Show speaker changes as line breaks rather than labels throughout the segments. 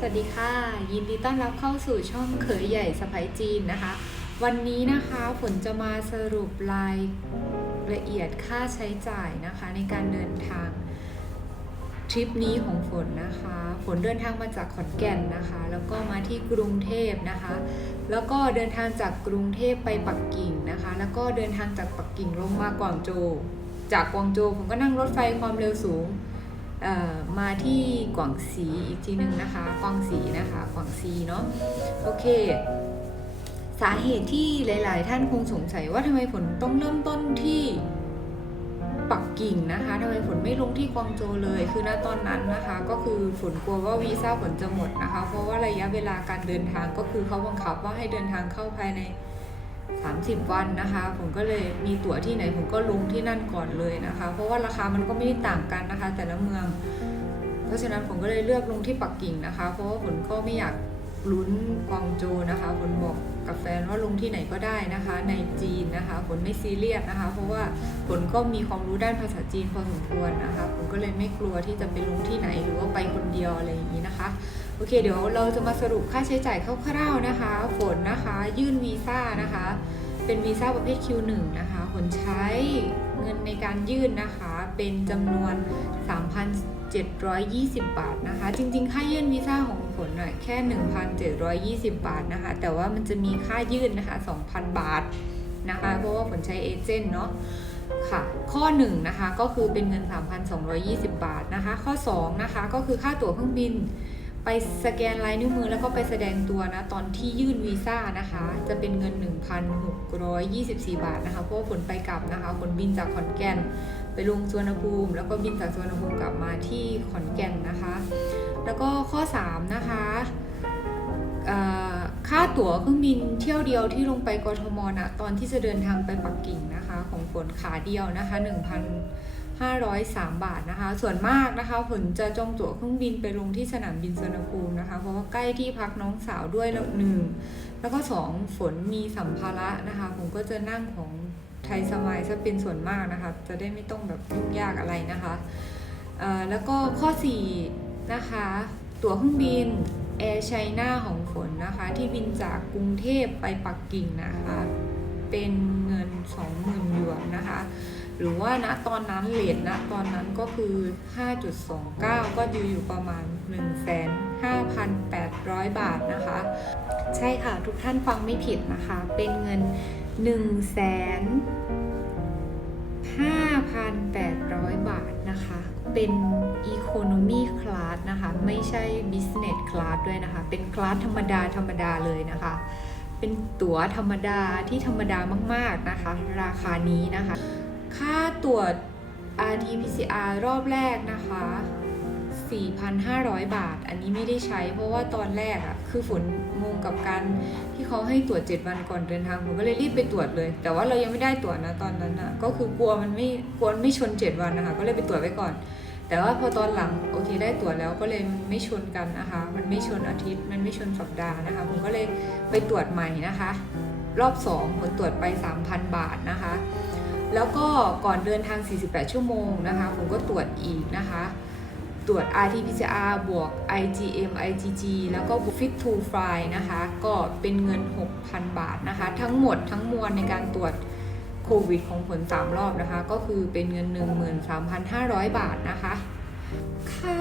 สวัสดีค่ะ ยินดีต้อนรับเข้าสู่ช่องเขยใหญ่สไปจีนนะคะ วันนี้นะคะฝนจะมาสรุปรายละเอียดค่าใช้จ่ายนะคะ ในการเดินทางทริปนี้ของฝนนะคะ ฝนเดินทางมาจากขอนแก่นนะคะ แล้วก็มาที่กรุงเทพนะคะ แล้วก็เดินทางจากกรุงเทพไปปักกิ่งนะคะ แล้วก็เดินทางจากปักกิ่งลงมากวางโจวจากกวางโจวผมก็นั่งรถไฟความเร็วสูง มาที่กวางสีอีกทีหนึ่งนะคะกวางสีนะคะกวางซีเนาะโอเค สาเหตุที่หลาย ๆ ท่านคงสงสัยว่าทำไมฝนต้องเริ่มต้นที่ปักกิ่งนะคะทำไมฝนไม่ลงที่กวางโจเลยคือณตอนนั้นนะคะ ก็คือฝนกลัวว่าวีซ่าฝนจะหมดนะคะ เพราะว่าระยะเวลาการเดินทางก็คือเขาบังคับว่าให้เดินทางเข้าภายใน 30 วันนะคะ ผมก็เลยมีตั๋วที่ไหนผมก็ลงที่นั่นก่อนเลยนะคะ เพราะว่าราคามันก็ไม่ได้ต่างกันนะคะ แต่ละเมือง เพราะฉะนั้นผมก็เลยเลือกลงที่ปักกิ่งนะคะ เพราะว่าผมก็ไม่อยาก ลุ้นกวางโจนะคะผมบอกกับแฟนว่าลงที่ไหนก็ได้นะคะ ในจีนนะคะผลไม่ซีเรียสนะคะ เพราะว่าผลก็มีความรู้ด้านภาษาจีนพอสมควรนะคะผมก็เลยไม่กลัวที่จะไปลงที่ไหนหรือว่าไปคนเดียวอะไรอย่างนี้นะคะโอเค เดี๋ยวเราจะมาสรุปค่าใช้จ่ายคร่าวๆนะคะ ฝนนะคะยื่นวีซ่านะคะ เป็นวีซ่าประเภท Q1 นะคะผลใช้เงินในการยื่นนะคะ เป็นจำนวน 3,720 บาทนะคะ จริงๆ ค่ายื่นวีซ่าของผลน่ะแค่ 1,720 บาทนะคะ แต่ว่ามันจะมีค่ายื่นนะคะ 2,000 บาทนะคะ เพราะว่าผลใช้เอเจนต์เนาะค่ะข้อ1นะคะก็คือเป็นเงิน 3,220 บาทนะคะ ข้อ2นะคะก็คือค่าตั๋วเครื่องบิน ไปสแกนลายนิ้วมือแล้วก็ไปแสดงตัวนะตอนที่ยื่นวีซ่านะคะ จะเป็นเงิน 1,624 บาทนะคะเพราะว่าผลไปกลับนะคะผลบินจากขอนแก่น ไปลงสวนภูมิ แล้วก็บินจากสวนภูมิกลับมาที่ขอนแก่นนะคะ แล้วก็ข้อ 3 นะคะค่าตั๋วเครื่องบินเที่ยวเดียวที่ลงไปกทมนะตอนที่จะเดินทางไปปักกิ่งนะคะ ของฝนขาเดียวนะคะ 1,503 บาทนะคะ ส่วนมากนะคะผลจะจองตั๋วเครื่องบินไปลงที่สนามบินสุวรรณภูมินะคะ เพราะว่าใกล้ที่พักน้องสาวด้วยแล้วหนึ่งแล้วก็สองฝนมีสัมภาระนะคะ ผมก็จะนั่งของ ไทยสมัยซะเป็นส่วนมากนะคะ จะได้ไม่ต้องแบบยุ่งยากอะไรนะคะแล้วก็ข้อ 4 นะคะ ตั๋วเครื่องบินแอร์ไชน่าของฝนนะคะ ที่บินจากกรุงเทพไปปักกิ่งนะคะ เป็นเงิน 20,000หยวนนะคะ หรือว่าณตอนนั้นเลทณตอนนั้นก็คือ 5.29 ก็อยู่อยู่ประมาณ 15,800 บาทนะคะ ใช่ค่ะ ทุกท่านฟังไม่ผิดนะคะ เป็นเงิน 1 5,800 บาทนะคะ เป็น Economy Class นะคะ ไม่ใช่ Business Class ด้วยนะคะ เป็นคลาสธรรมดาธรรมดาเลยนะคะ เป็นตั๋วธรรมดาที่ธรรมดามาก ๆ นะคะ ราคานี้นะคะ ค่าตรวจ RT-PCR รอบแรกนะคะ 4,500 บาท อันนี้ไม่ได้ใช้ เพราะว่าตอนแรกอะคือฝนงงกับการที่เขาให้ตรวจ 7 วันก่อนเดินทางผมก็เลยรีบไปตรวจเลย แต่ว่าเรายังไม่ได้ตรวจนะตอนนั้นอะก็คือกลัวมันไม่กลัวไม่ชน 7 วันนะคะ ก็เลยไปตรวจไว้ก่อน แต่ว่าพอตอนหลังโอเคได้ตรวจแล้วก็เลยไม่ชนกันนะคะ มันไม่ชนอาทิตย์ มันไม่ชนสัปดาห์นะคะ ผมก็เลยไปตรวจใหม่นะคะ รอบ2ผลตรวจไป 3,000 บาทนะคะ แล้วก็ก่อนเดินทาง 48 ชั่วโมงนะคะ ผมก็ตรวจอีกนะคะ ตรวจ RT-PCR บวก IgM IgG แล้วก็ Fit to Fly นะคะ ก็เป็นเงิน 6,000 บาทนะคะ ทั้งหมดทั้งมวลในการตรวจโควิดของผล 3 รอบนะคะ ก็คือเป็นเงิน 13,500 บาทนะคะ ค่า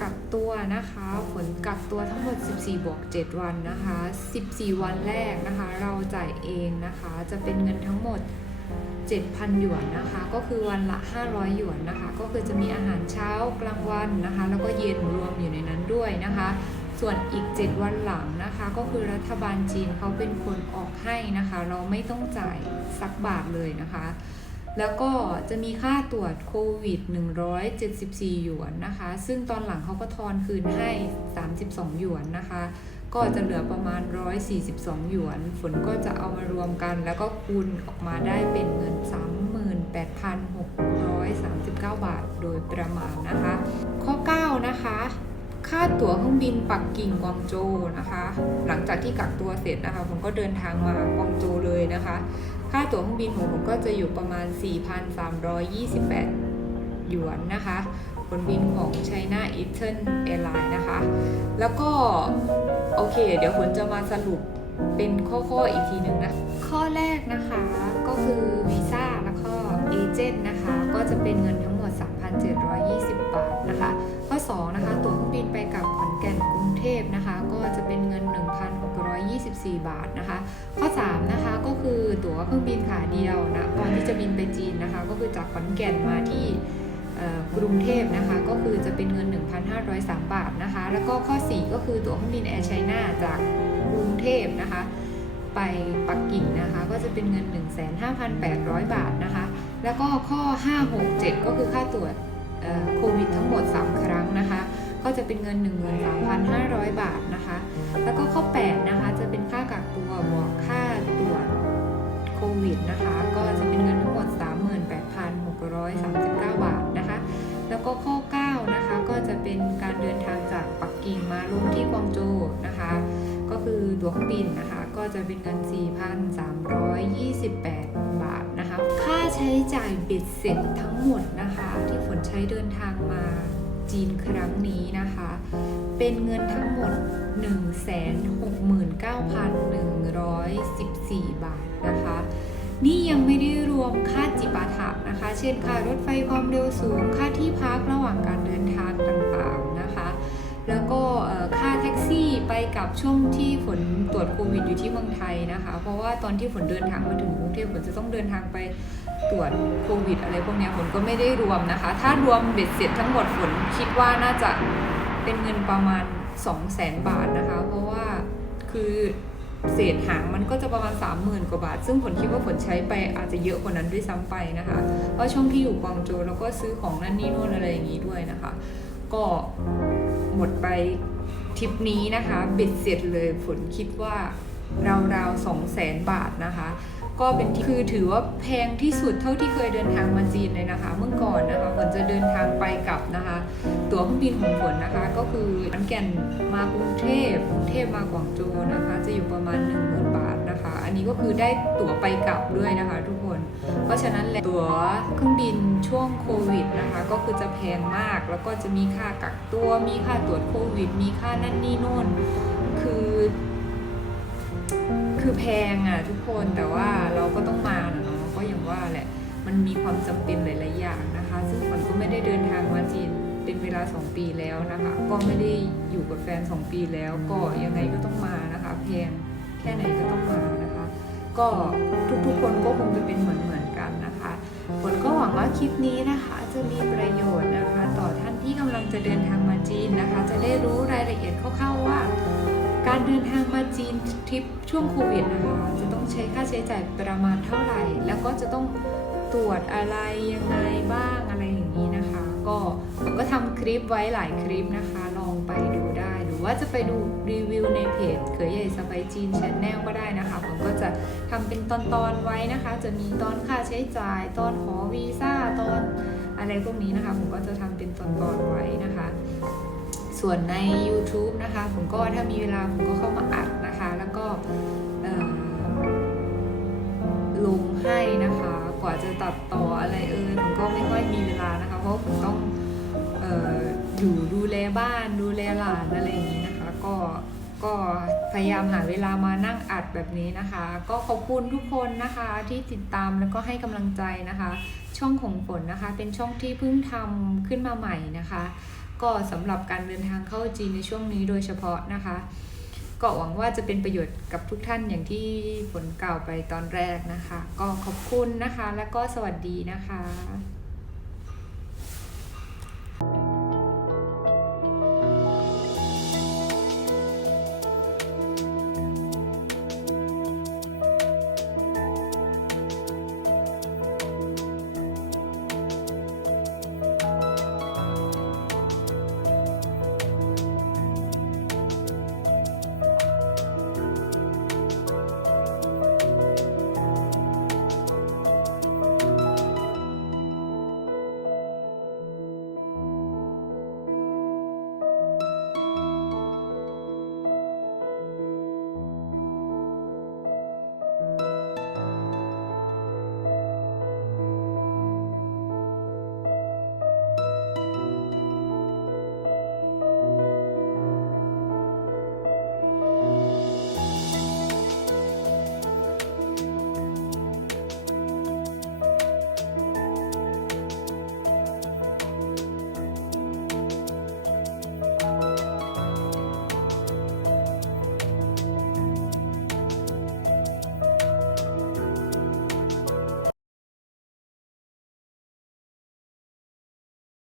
กักตัวนะคะ ผลกักตัวทั้งหมด 14 บวก 7 วันนะคะ 14 วันแรกนะคะ เราจ่ายเองนะคะ จะเป็นเงินทั้งหมด 7,000 หยวนนะคะ ก็คือวันละ 500 หยวนนะคะ ก็คือจะมีอาหารเช้ากลางวันนะคะ แล้วก็เย็นรวมอยู่ในนั้นด้วยนะคะ ส่วนอีก 7 วันหลังนะคะ ก็คือรัฐบาลจีนเขาเป็นคนออกให้นะคะ เราไม่ต้องจ่ายสักบาทเลยนะคะ แล้วก็จะมีค่าตรวจโควิด 174 หยวนนะคะ ซึ่งตอนหลังเขาก็ทอนคืนให้ 32 หยวนนะคะ ก็จะเหลือประมาณ 142 หยวน ฝนก็จะเอามารวมกัน แล้วก็คูณออกมาได้เป็นเงิน 38,639 บาทโดยประมาณนะคะ ข้อ 9 นะคะค่าตั๋วเครื่องบินปักกิ่งกวางโจวนะคะ หลังจากที่กักตัวเสร็จนะคะ ผมก็เดินทางมากวางโจเลยนะคะ ค่าตั๋วเครื่องบินของผมก็จะอยู่ประมาณ 4,328 หยวนนะคะ บนบินของ China Eastern Airlines นะคะ แล้วก็ โอเค เดี๋ยวฝนจะมาสรุปเป็นข้อๆอีกทีหนึ่งนะ ข้อแรกนะคะก็คือวีซ่าแล้วก็เอเจนต์นะคะ ก็จะเป็นเงินทั้งหมด 3,720 บาทนะคะ ข้อ 2 นะคะ ตั๋วเครื่องบินไปกลับขอนแก่นกรุงเทพนะคะ ก็จะเป็นเงิน 1,624 บาทนะคะ ข้อ 3 นะคะก็คือตั๋วเครื่องบินขาเดียวนะก่อนที่จะบินไปจีนนะคะ ก็คือจากขอนแก่นมาที่ กรุงเทพนะคะ ก็คือจะเป็นเงิน 1,503 บาทนะคะ แล้วก็ข้อ 4 ก็คือตั๋วเครื่องบินแอร์ไชน่าจากกรุงเทพนะคะ ไปปักกิ่งนะคะ ก็จะเป็นเงิน 15,800 บาทนะคะ แล้วก็ข้อ 5 6 7 ก็คือค่าตรวจโควิดทั้งหมด 3 ครั้งนะคะ ก็จะเป็นเงิน 13,500 บาทนะคะ แล้วก็ข้อ 8 นะคะ จะเป็น เป็นเงิน 4,328 บาทนะคะ ค่าใช้จ่ายเบ็ดเสร็จทั้งหมดนะคะ ที่ฝนใช้เดินทางมาจีนครั้งนี้นะคะ เป็นเงินทั้งหมด 169,114 บาทนะคะ นี่ยังไม่ได้รวมค่าจิปาถะนะคะ เช่นค่ารถไฟความเร็วสูง ค่าที่พักระหว่างการเดินทางต่างๆ แล้วก็ค่าแท็กซี่ไปกับช่วงที่ฝนตรวจโควิดอยู่ที่เมืองไทยนะคะ เพราะว่าตอนที่ฝนเดินทางมาถึงกรุงเทพฝนจะต้องเดินทางไปตรวจโควิด อะไรพวกนี้ฝนก็ไม่ได้รวมนะคะ ถ้ารวมเบ็ดเสร็จทั้งหมดฝนคิดว่าน่าจะเป็นเงินประมาณ 2 0 0แสนบาทนะคะ เพราะว่าคือเศษหางมันก็จะประมาณ 30,000 กว่าบาท ซึ่งผลคิดว่าผลใช้ไปอาจจะเยอะกว่านั้นด้วยซ้ำไปนะคะ เพราะช่วงที่อยู่กวางโจวแล้วก็ซื้อของนั่นนี่นู่นอะไรอย่างนี้ด้วยนะคะ ก็ หมดไปทริปนี้นะคะเบ็ดเสร็จเลยผลคิดว่าราวๆสองแสนบาทนะคะ ก็เป็นคือถือว่าแพงที่สุดเท่าที่เคยเดินทางมาจีนเลยนะคะ เมื่อก่อนนะคะฝนจะเดินทางไปกลับนะคะ ตั๋วเครื่องบินของฝนนะคะ ก็คือขอนแก่นมากรุงเทพกรุงเทพมากวางโจวนะคะ จะอยู่ประมาณ 1 0,000 บาท นะคะ อันนี้ก็คือได้ตั๋วไปกลับด้วยนะคะทุกคน เพราะฉะนั้นแล้วตั๋วเครื่องบินช่วงโควิดนะคะ ก็คือจะแพงมาก แล้วก็จะมีค่ากักตัว มีค่าตรวจโควิด มีค่านั่นนี่โน่น คือ คือแพงอะทุกคน แต่ว่าเราก็ต้องมาน่ะเนาะ ก็อย่างว่าแหละ มันมีความจำเป็นหลาย ๆ อย่างนะคะ ซึ่งฝนก็ไม่ได้เดินทางมาจีนเป็นเวลา 2 ปีแล้วนะคะ ก็ไม่ได้อยู่กับแฟน 2 ปีแล้ว ก็ยังไงก็ต้องมานะคะ แพงแค่ไหนก็ต้องมานะคะ ก็ทุกๆคนก็คงจะเป็นเหมือนเหมือนๆกันนะคะฝนก็หวังว่าคลิปนี้นะคะจะมีประโยชน์นะคะ ต่อท่านที่กำลังจะเดินทางมาจีนนะคะ จะได้รู้รายละเอียดคร่าวๆว่า การเดินทางมาจีนทริปช่วงโควิดนะคะจะต้องใช้ค่าใช้จ่ายประมาณเท่าไหร่ แล้วก็จะต้องตรวจอะไรยังไงบ้างอะไรอย่างนี้นะคะ ก็ผมก็ทำคลิปไว้หลายคลิปนะคะ ลองไปดูได้ รือว่าจะไปดูรีวิวในเพจเขยใหญ่สไปจีนชแนลก็ได้นะคะ ผมก็จะทำเป็นตอนๆไว้นะคะ จะมีตอนค่าใช้จ่าย ตอนขอวีซ่า ตอนอะไรพวกนี้นะคะ ผมก็จะทำเป็นตอนๆไว้นะคะ ส่วนใน YouTube นะคะ ผมก็ถ้ามีเวลาผมก็เข้ามาอัดนะคะ แล้วก็ลงให้นะคะ กว่าจะตัดต่ออะไรเออผมก็ไม่ค่อยมีเวลานะคะ เพราะผมต้องเอ่อ อยู่ดูแลบ้านดูแลหลานอะไรอย่างนี้นะคะ ก็ก็พยายามหาเวลามานั่งอัดแบบนี้นะคะ ก็ขอบคุณทุกคนนะคะที่ติดตามแล้วก็ให้กำลังใจนะคะ ช่องของฝนนะคะ เป็นช่องที่เพิ่งทำขึ้นมาใหม่นะคะ ก็สำหรับการเดินทางเข้าจีนในช่วงนี้โดยเฉพาะนะคะ ก็หวังว่าจะเป็นประโยชน์กับทุกท่านอย่างที่ฝนกล่าวไปตอนแรกนะคะ ก็ขอบคุณนะคะ แล้วก็สวัสดีนะคะ